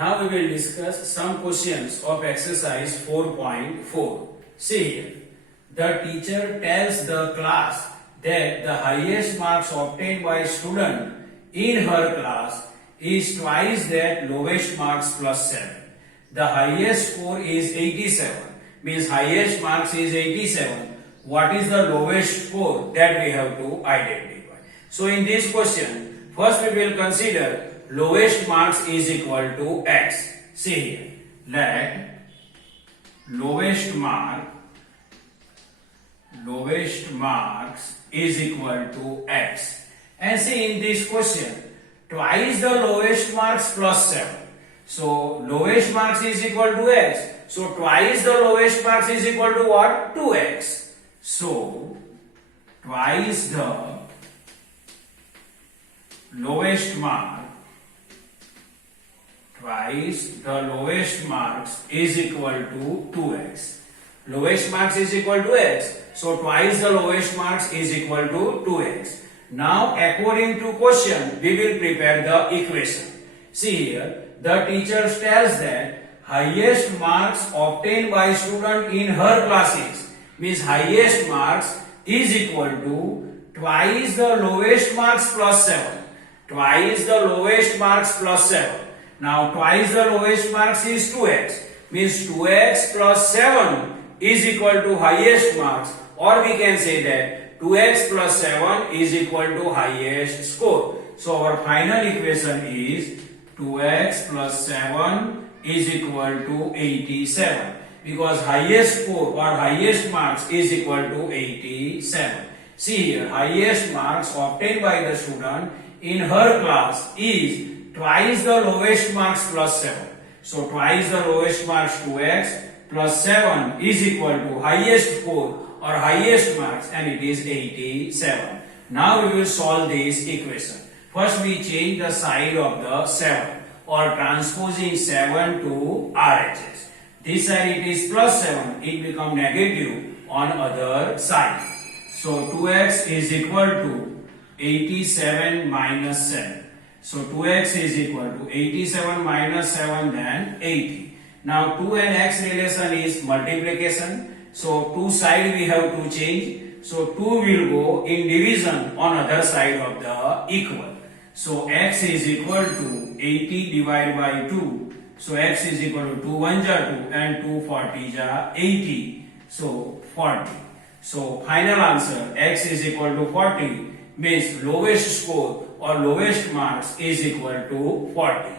Now we will discuss some questions of exercise 4.4. See here. The teacher tells the class that the highest marks obtained by student in her class is twice that lowest marks plus 7. The highest score is 87. Means highest marks is 87. What is the lowest score that we have to identify? So in this question, first we will consider lowest marks is equal to x. See here, let lowest marks is equal to x. And see in this question, twice the lowest marks plus 7. So lowest marks is equal to x. So twice the lowest marks is equal to what? 2x. So twice the lowest marks is equal to 2x. Lowest marks is equal to x. So twice the lowest marks is equal to 2x. Now according to question, we will prepare the equation. See here, the teacher tells that highest marks obtained by student in her classes, means highest marks is equal to twice the lowest marks plus 7. Twice the lowest marks plus 7. Now twice the lowest marks is 2x, means 2x plus 7 is equal to highest marks, or we can say that 2x plus 7 is equal to highest score. So our final equation is 2x plus 7 is equal to 87, because highest score or highest marks is equal to 87. See here, highest marks obtained by the student in her class is twice the lowest marks plus 7. So twice the lowest marks 2x plus 7 is equal to highest score or highest marks, and it is 87. Now we will solve this equation. First we change the side of the 7 or transposing 7 to RHS. This side it is plus 7, it becomes negative on other side. So 2x is equal to 87 minus 7. So 2x is equal to 87 minus 7, then 80. Now 2 and x relation is multiplication. So two side we have to change. So 2 will go in division on other side of the equal. So x is equal to 80 divided by 2. So x is equal to 2 1 ja 2 and 2 40 ja 80. So 40. So final answer x is equal to 40, means lowest score or lowest marks is equal to 40.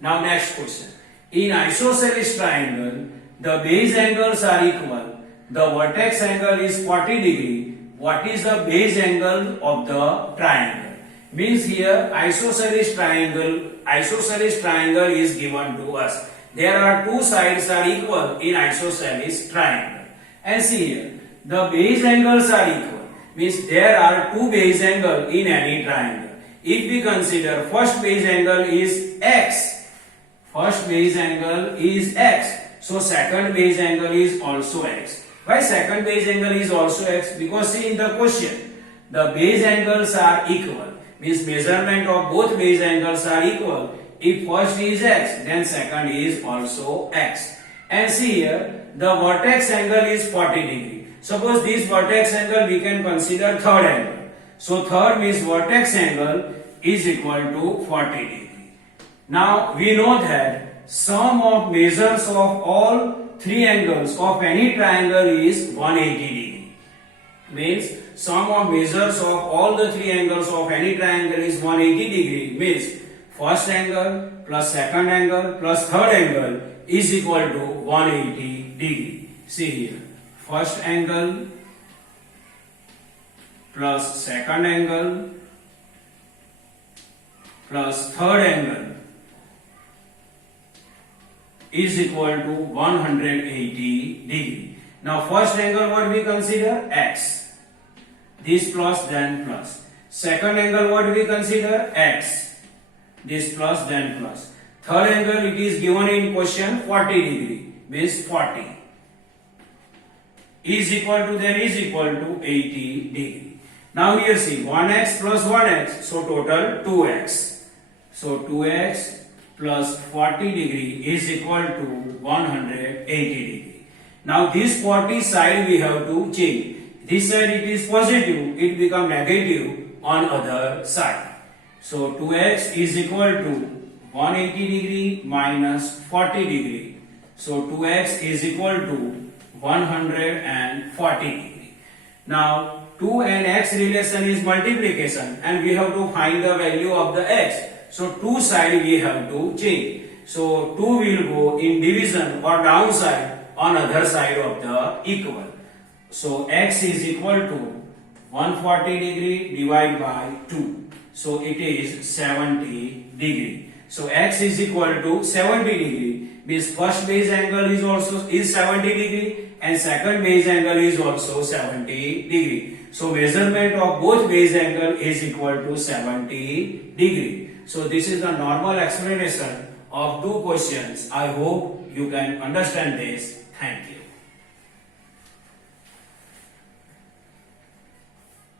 Now next question. In isosceles triangle, the base angles are equal. The vertex angle is 40 degree. What is the base angle of the triangle? Means here isosceles triangle is given to us. There are two sides are equal in isosceles triangle. And see here, the base angles are equal. Means there are two base angle in any triangle. If we consider first base angle is x, so second base angle is also x. Why second base angle is also x? Because see in the question, the base angles are equal, means measurement of both base angles are equal. If first is x, then second is also x. And see here, the vertex angle is 40 degree. Suppose this vertex angle we can consider third angle. So third means vertex angle is equal to 40 degree. Now we know that sum of measures of all three angles of any triangle is 180 degree. Means sum of measures of all the three angles of any triangle is 180 degree. Means first angle plus second angle plus third angle is equal to 180 degree. See here, first angle plus second angle plus third angle is equal to 180 degree. Now first angle what we consider? X. This plus then plus. Second angle what we consider? X. This plus then plus. Third angle it is given in question 40 degree, means 40 is equal to 80 degree. Now here see 1x plus 1x, so total 2x. So 2x plus 40 degree is equal to 180 degree. Now this 40 side we have to change. This side it is positive, it become negative on other side. So 2x is equal to 180 degree minus 40 degree. So 2x is equal to 140 degree. Now 2 and x relation is multiplication and we have to find the value of the x. So 2 side we have to change. So 2 will go in division or downside on other side of the equal. So x is equal to 140 degree divided by 2. So it is 70 degree. So x is equal to 70 degree. Means first base angle is 70 degree and second base angle is also 70 degree. So measurement of both base angle is equal to 70 degree. So this is the normal explanation of two questions. I hope you can understand this. Thank you.